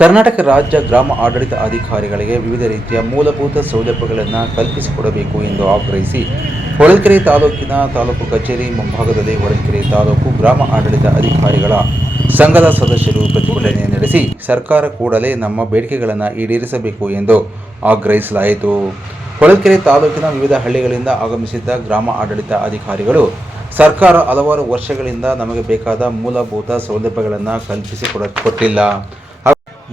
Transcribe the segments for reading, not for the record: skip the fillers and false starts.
ಕರ್ನಾಟಕ ರಾಜ್ಯ ಗ್ರಾಮ ಆಡಳಿತ ಅಧಿಕಾರಿಗಳಿಗೆ ವಿವಿಧ ರೀತಿಯ ಮೂಲಭೂತ ಸೌಲಭ್ಯಗಳನ್ನು ಕಲ್ಪಿಸಿಕೊಡಬೇಕು ಎಂದು ಆಗ್ರಹಿಸಿ ಹೊಳಲ್ಕೆರೆ ತಾಲೂಕಿನ ತಾಲೂಕು ಕಚೇರಿ ಮುಂಭಾಗದಲ್ಲಿ ಹೊಳಲ್ಕೆರೆ ತಾಲೂಕು ಗ್ರಾಮ ಆಡಳಿತ ಅಧಿಕಾರಿಗಳ ಸಂಘದ ಸದಸ್ಯರು ಪ್ರತಿಭಟನೆ ನಡೆಸಿ ಸರ್ಕಾರ ಕೂಡಲೇ ನಮ್ಮ ಬೇಡಿಕೆಗಳನ್ನು ಈಡೇರಿಸಬೇಕು ಎಂದು ಆಗ್ರಹಿಸಲಾಯಿತು. ಹೊಳಲ್ಕೆರೆ ತಾಲೂಕಿನ ವಿವಿಧ ಹಳ್ಳಿಗಳಿಂದ ಆಗಮಿಸಿದ್ದ ಗ್ರಾಮ ಆಡಳಿತ ಅಧಿಕಾರಿಗಳು ಸರ್ಕಾರ ಹಲವಾರು ವರ್ಷಗಳಿಂದ ನಮಗೆ ಬೇಕಾದ ಮೂಲಭೂತ ಸೌಲಭ್ಯಗಳನ್ನು ಕಲ್ಪಿಸಿಕೊಟ್ಟಿಲ್ಲ.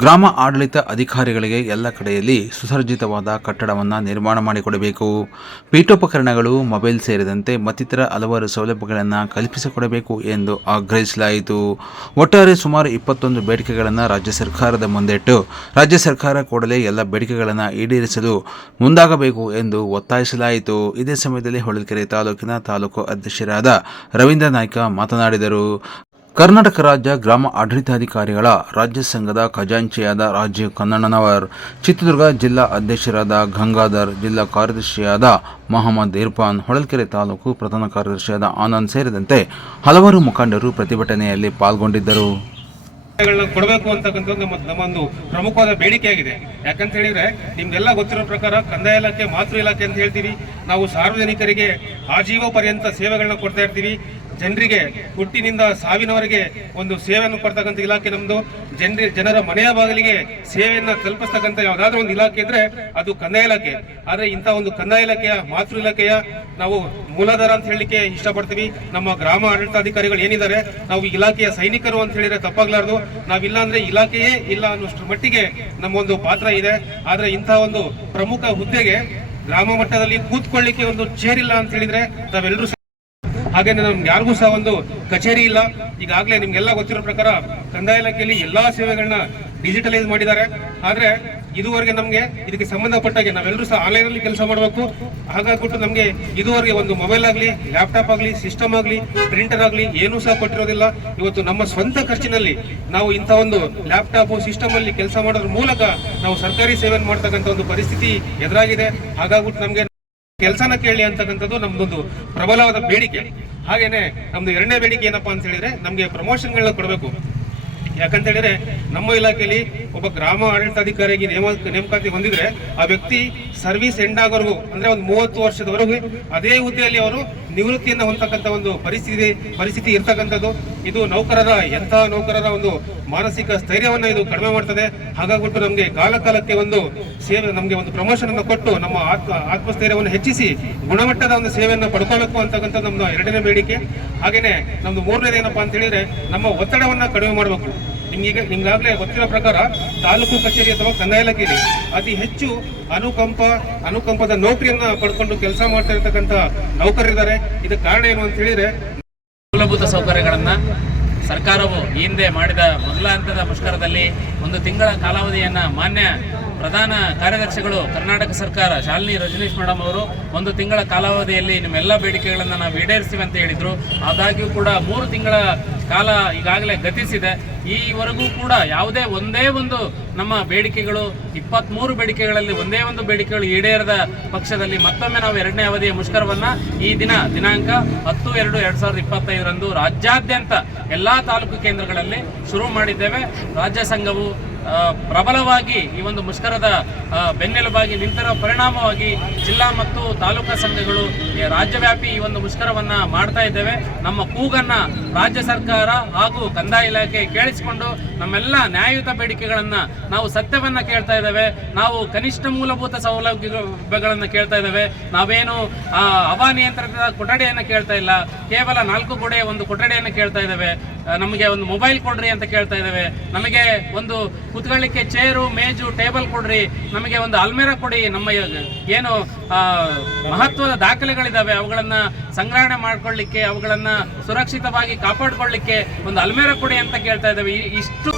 ಗ್ರಾಮ ಆಡಳಿತ ಅಧಿಕಾರಿಗಳಿಗೆ ಎಲ್ಲ ಕಡೆಯಲ್ಲಿ ಸುಸಜ್ಜಿತವಾದ ಕಟ್ಟಡವನ್ನು ನಿರ್ಮಾಣ ಮಾಡಿಕೊಡಬೇಕು, ಪೀಠೋಪಕರಣಗಳು, ಮೊಬೈಲ್ ಸೇರಿದಂತೆ ಮತ್ತಿತರ ಹಲವಾರು ಸೌಲಭ್ಯಗಳನ್ನು ಕಲ್ಪಿಸಿಕೊಡಬೇಕು ಎಂದು ಆಗ್ರಹಿಸಲಾಯಿತು. ಒಟ್ಟಾರೆ ಸುಮಾರು 21 ಬೇಡಿಕೆಗಳನ್ನು ರಾಜ್ಯ ಸರ್ಕಾರದ ಮುಂದಿಟ್ಟು ರಾಜ್ಯ ಸರ್ಕಾರ ಕೂಡಲೇ ಎಲ್ಲ ಬೇಡಿಕೆಗಳನ್ನು ಈಡೇರಿಸಲು ಮುಂದಾಗಬೇಕು ಎಂದು ಒತ್ತಾಯಿಸಲಾಯಿತು. ಇದೇ ಸಮಯದಲ್ಲಿ ಹೊಳಲ್ಕೆರೆ ತಾಲೂಕಿನ ತಾಲೂಕು ಅಧ್ಯಕ್ಷರಾದ ರವೀಂದ್ರ ನಾಯ್ಕ ಮಾತನಾಡಿದರು. ಕರ್ನಾಟಕ ರಾಜ್ಯ ಗ್ರಾಮ ಆಡಳಿತಾಧಿಕಾರಿಗಳ ರಾಜ್ಯ ಸಂಘದ ಖಜಾಂಚಿಯಾದ ರಾಜೀವ್ ಕನ್ನಣ್ಣನವರ್, ಚಿತ್ರದುರ್ಗ ಜಿಲ್ಲಾ ಅಧ್ಯಕ್ಷರಾದ ಗಂಗಾಧರ್, ಜಿಲ್ಲಾ ಕಾರ್ಯದರ್ಶಿಯಾದ ಮೊಹಮ್ಮದ್ ಇರ್ಫಾನ್, ಹೊಳಲ್ಕೆರೆ ತಾಲೂಕು ಪ್ರಧಾನ ಕಾರ್ಯದರ್ಶಿಯಾದ ಆನಂದ್ ಸೇರಿದಂತೆ ಹಲವಾರು ಮುಖಂಡರು ಪ್ರತಿಭಟನೆಯಲ್ಲಿ ಪಾಲ್ಗೊಂಡಿದ್ದರು. ಕೊಡಬೇಕು ಅಂತಕ್ಕಂಥದ್ದು ನಮ್ಮೊಂದು ಪ್ರಮುಖವಾದ ಬೇಡಿಕೆಯಾಗಿದೆ. ಯಾಕಂತ ಹೇಳಿದ್ರೆ ನಿಮ್ಗೆಲ್ಲ ಗೊತ್ತಿರೋ ಪ್ರಕಾರ ಕಂದಾಯ ಇಲಾಖೆ ಮಾತೃ ಇಲಾಖೆ ಅಂತ ಹೇಳ್ತೀವಿ. ನಾವು ಸಾರ್ವಜನಿಕರಿಗೆ ಆಜೀವ ಪರ್ಯಂತ ಸೇವೆಗಳನ್ನ ಕೊಡ್ತಾ ಇರ್ತೀವಿ. ಜನರಿಗೆ ಹುಟ್ಟಿನಿಂದ ಸಾವಿನವರೆಗೆ ಒಂದು ಸೇವೆಯನ್ನು ಕೊಡ್ತಕ್ಕಂಥ ಇಲಾಖೆ ನಮ್ದು. ಜನರ ಮನೆಯ ಬಾಗಿಲಿಗೆ ಸೇವೆಯನ್ನ ತಲುಪಿಸ್ತಕ್ಕಂಥ ಯಾವ್ದಾದ್ರು ಒಂದು ಇಲಾಖೆ ಇದ್ರೆ ಅದು ಕಂದಾಯ ಇಲಾಖೆ. ಆದ್ರೆ ಇಂಥ ಒಂದು ಕಂದಾಯ ಇಲಾಖೆಯ ಮಾತೃ ಇಲಾಖೆಯ ನಾವು ಮೂಲಾಧಾರ ಅಂತ ಹೇಳಲಿಕ್ಕೆ ಇಷ್ಟಪಡ್ತೀವಿ. ನಮ್ಮ ಗ್ರಾಮ ಆಡಳಿತಾಧಿಕಾರಿಗಳು ಏನಿದ್ದಾರೆ, ನಾವು ಇಲಾಖೆಯ ಸೈನಿಕರು ಅಂತ ಹೇಳಿದ್ರೆ ತಪ್ಪಾಗ್ಲಾರ್ದು. ನಾವಿಲ್ಲ ಅಂದ್ರೆ ಇಲಾಖೆಯೇ ಇಲ್ಲ ಅನ್ನೋಷ್ಟ್ರ ಮಟ್ಟಿಗೆ ನಮ್ಮ ಒಂದು ಪಾತ್ರ ಇದೆ. ಆದ್ರೆ ಇಂಥ ಒಂದು ಪ್ರಮುಖ ಹುದ್ದೆಗೆ ಗ್ರಾಮ ಮಟ್ಟದಲ್ಲಿ ಕೂತ್ಕೊಳ್ಳಿಕ್ಕೆ ಒಂದು ಚೇರ್ ಇಲ್ಲ ಅಂತ ಹೇಳಿದ್ರೆ ನಾವೆಲ್ಲರೂ ಹಾಗೇನೆ ನಮ್ಗೆ ಯಾರಿಗೂ ಸಹ ಒಂದು ಕಚೇರಿ ಇಲ್ಲ. ಈಗಾಗಲೇ ನಿಮ್ಗೆಲ್ಲ ಗೊತ್ತಿರೋ ಪ್ರಕಾರ ಕಂದಾಯ ಇಲಾಖೆಯಲ್ಲಿ ಎಲ್ಲಾ ಸೇವೆಗಳನ್ನ ಡಿಜಿಟಲೈಸ್ ಮಾಡಿದ್ದಾರೆ. ಆದ್ರೆ ಇದುವರೆಗೆ ನಮ್ಗೆ ಇದಕ್ಕೆ ಸಂಬಂಧಪಟ್ಟಾಗೆ ನಾವೆಲ್ಲರೂ ಸಹ ಆನ್ಲೈನ್ ಅಲ್ಲಿ ಕೆಲಸ ಮಾಡಬೇಕು. ಹಾಗಾಗ್ಬಿಟ್ಟು ನಮ್ಗೆ ಇದುವರೆಗೆ ಒಂದು ಮೊಬೈಲ್ ಆಗಲಿ, ಲ್ಯಾಪ್ಟಾಪ್ ಆಗಲಿ, ಸಿಸ್ಟಮ್ ಆಗಲಿ, ಪ್ರಿಂಟರ್ ಆಗಲಿ ಏನೂ ಸಹ ಕೊಟ್ಟಿರೋದಿಲ್ಲ. ಇವತ್ತು ನಮ್ಮ ಸ್ವಂತ ಖರ್ಚಿನಲ್ಲಿ ನಾವು ಇಂಥ ಒಂದು ಲ್ಯಾಪ್ಟಾಪ್ ಸಿಸ್ಟಮ್ ಅಲ್ಲಿ ಕೆಲಸ ಮಾಡೋದ್ರ ಮೂಲಕ ನಾವು ಸರ್ಕಾರಿ ಸೇವೆಯನ್ನು ಮಾಡ್ತಕ್ಕಂಥ ಒಂದು ಪರಿಸ್ಥಿತಿ ಎದುರಾಗಿದೆ. ಹಾಗಾಗ್ಬಿಟ್ಟು ನಮ್ಗೆ ಕೆಲಸನ ಕೇಳಿ ಅಂತಕ್ಕಂಥದ್ದು ನಮ್ದೊಂದು ಪ್ರಬಲವಾದ ಬೇಡಿಕೆ. ಹಾಗೇನೆ ನಮ್ದು ಎರಡನೇ ಬೇಡಿಕೆ ಏನಪ್ಪಾ ಅಂತ ಹೇಳಿದ್ರೆ ನಮ್ಗೆ ಪ್ರಮೋಷನ್ಗಳನ್ನ ಕೊಡಬೇಕು. ಯಾಕಂತ ಹೇಳಿದ್ರೆ ನಮ್ಮ ಇಲಾಖೆಯಲ್ಲಿ ಒಬ್ಬ ಗ್ರಾಮ ಆಡಳಿತಾಧಿಕಾರಿಗೆ ನೇಮಕಾತಿ ಹೊಂದಿದ್ರೆ ಆ ವ್ಯಕ್ತಿ ಸರ್ವಿಸ್ ಎಂಡ್ ಆಗೋವರೆಗೂ ಅಂದ್ರೆ ಒಂದು 30 ವರ್ಷದವರೆಗೂ ಅದೇ ಹುದ್ದೆಯಲ್ಲಿ ಅವರು ನಿವೃತ್ತಿಯನ್ನು ಹೊಂದತಕ್ಕಂಥ ಒಂದು ಪರಿಸ್ಥಿತಿ ಇರ್ತಕ್ಕಂಥದ್ದು. ಇದು ಎಂತಹ ನೌಕರರ ಒಂದು ಮಾನಸಿಕ ಸ್ಥೈರ್ಯವನ್ನ ಇದು ಕಡಿಮೆ ಮಾಡ್ತದೆ. ಹಾಗಾಗ್ಬಿಟ್ಟು ನಮ್ಗೆ ಕಾಲಕ್ಕೆ ಒಂದು ಸೇವೆ, ನಮ್ಗೆ ಒಂದು ಪ್ರಮೋಷನ್ ಅನ್ನು ಕೊಟ್ಟು ನಮ್ಮ ಆತ್ಮಸ್ಥೈರ್ಯವನ್ನು ಹೆಚ್ಚಿಸಿ ಗುಣಮಟ್ಟದ ಒಂದು ಸೇವೆಯನ್ನು ಪಡ್ಕೊಳ್ಬೇಕು ಅಂತಕ್ಕಂಥ ನಮ್ಮ ಎರಡನೇ ಬೇಡಿಕೆ. ಹಾಗೇನೆ ನಮ್ದು ಮೂರನೇದು ಏನಪ್ಪಾ ಅಂತ ಹೇಳಿದ್ರೆ ನಮ್ಮ ಒತ್ತಡವನ್ನ ಕಡಿಮೆ ಮಾಡಬೇಕು. ನಿಮ್ಗಾಗಲೇ ಗೊತ್ತಿರೋ ಪ್ರಕಾರ ತಾಲೂಕು ಕಚೇರಿ ಅಥವಾ ಕಂದಾಯ ಇಲಾಖೆಯಲ್ಲಿ ಅತಿ ಹೆಚ್ಚು ಅನುಕಂಪದ ನೌಕರಿಯನ್ನ ಪಡ್ಕೊಂಡು ಕೆಲಸ ಮಾಡ್ತಾ ಇರ್ತಕ್ಕಂಥ ನೌಕರರಿದ್ದಾರೆ. ಇದಕ್ಕೆ ಕಾರಣ ಏನು ಅಂತ ಹೇಳಿದ್ರೆ ಮೂಲಭೂತ ಸೌಕರ್ಯಗಳನ್ನ ಸರ್ಕಾರವು ಹಿಂದೆ ಮಾಡಿದ ಮೊದಲ ಹಂತದ ಮುಷ್ಕರದಲ್ಲಿ 1 ತಿಂಗಳ ಕಾಲಾವಧಿಯನ್ನ ಮಾನ್ಯ ಪ್ರಧಾನ ಕಾರ್ಯದರ್ಶಿಗಳು ಕರ್ನಾಟಕ ಸರ್ಕಾರ ಶಾಲಿನಿ ರಜನೀಶ್ ಮೇಡಮ್ ಅವರು 1 ತಿಂಗಳ ಕಾಲಾವಧಿಯಲ್ಲಿ ನಿಮ್ಮೆಲ್ಲ ಬೇಡಿಕೆಗಳನ್ನು ನಾವು ಈಡೇರಿಸ್ತೀವಿ ಅಂತ ಹೇಳಿದ್ರು. ಆದಾಗ್ಯೂ ಕೂಡ 3 ತಿಂಗಳ ಕಾಲ ಈಗಾಗಲೇ ಗತಿಸಿದೆ. ಈವರೆಗೂ ಕೂಡ ಒಂದೇ ಒಂದು ನಮ್ಮ ಬೇಡಿಕೆಗಳು 23 ಬೇಡಿಕೆಗಳಲ್ಲಿ ಒಂದೇ ಒಂದು ಬೇಡಿಕೆಗಳು ಈಡೇರದ ಪಕ್ಷದಲ್ಲಿ ಮತ್ತೊಮ್ಮೆ ನಾವು 2ನೇ ಅವಧಿಯ ಮುಷ್ಕರವನ್ನ ಈ ದಿನಾಂಕ 10/2/2025 ರಾಜ್ಯಾದ್ಯಂತ ಎಲ್ಲಾ ತಾಲೂಕು ಕೇಂದ್ರಗಳಲ್ಲಿ ಶುರು ಮಾಡಿದ್ದೇವೆ. ರಾಜ್ಯ ಸಂಘವು ಪ್ರಬಲವಾಗಿ ಈ ಒಂದು ಮುಷ್ಕರದ ಬೆನ್ನೆಲುಬಾಗಿ ನಿಂತಿರೋ ಪರಿಣಾಮವಾಗಿ ಜಿಲ್ಲಾ ಮತ್ತು ತಾಲೂಕಾ ಸಂಘಗಳು ರಾಜ್ಯವ್ಯಾಪಿ ಈ ಒಂದು ಮುಷ್ಕರವನ್ನ ಮಾಡ್ತಾ ಇದ್ದೇವೆ. ನಮ್ಮ ಕೂಗನ್ನ ರಾಜ್ಯ ಸರ್ಕಾರ ಹಾಗೂ ಕಂದಾಯ ಇಲಾಖೆ ಕೇಳಿಸಿಕೊಂಡು ನಮ್ಮೆಲ್ಲ ನ್ಯಾಯಯುತ ಬೇಡಿಕೆಗಳನ್ನ ನಾವು ಸತ್ಯವನ್ನ ಕೇಳ್ತಾ ಇದ್ದೇವೆ. ನಾವು ಕನಿಷ್ಠ ಮೂಲಭೂತ ಸೌಲಭ್ಯಗಳನ್ನ ಕೇಳ್ತಾ ಇದ್ದೇವೆ. ನಾವೇನು ಹವಾನಿಯಂತ್ರಿತ ಕೊಠಡಿಯನ್ನ ಕೇಳ್ತಾ ಇಲ್ಲ, ಕೇವಲ 4 ಗೋಡೆಯ ಒಂದು ಕೊಠಡಿಯನ್ನು ಕೇಳ್ತಾ ಇದ್ದೇವೆ. ನಮಗೆ ಒಂದು ಮೊಬೈಲ್ ಕೊಡ್ರಿ ಅಂತ ಕೇಳ್ತಾ ಇದ್ದೇವೆ. ನಮಗೆ ಒಂದು ಕೂತ್ಕೊಳ್ಳಿಕ್ಕೆ ಚೇರು, ಮೇಜು, ಟೇಬಲ್ ಕೊಡ್ರಿ, ನಮಗೆ ಒಂದು ಅಲ್ಮೇರಾ ಕೊಡಿ. ನಮ್ಮ ಏನು ಮಹತ್ವದ ದಾಖಲೆಗಳಿದಾವೆ ಅವುಗಳನ್ನ ಸಂಗ್ರಹಣೆ ಮಾಡ್ಕೊಳ್ಳಿಕ್ಕೆ, ಅವುಗಳನ್ನ ಸುರಕ್ಷಿತವಾಗಿ ಕಾಪಾಡಿಕೊಳ್ಳಿಕ್ಕೆ ಒಂದು ಅಲ್ಮೇರಾ ಕೊಡಿ ಅಂತ ಕೇಳ್ತಾ ಇದ್ದೇವೆ. ಇಷ್ಟು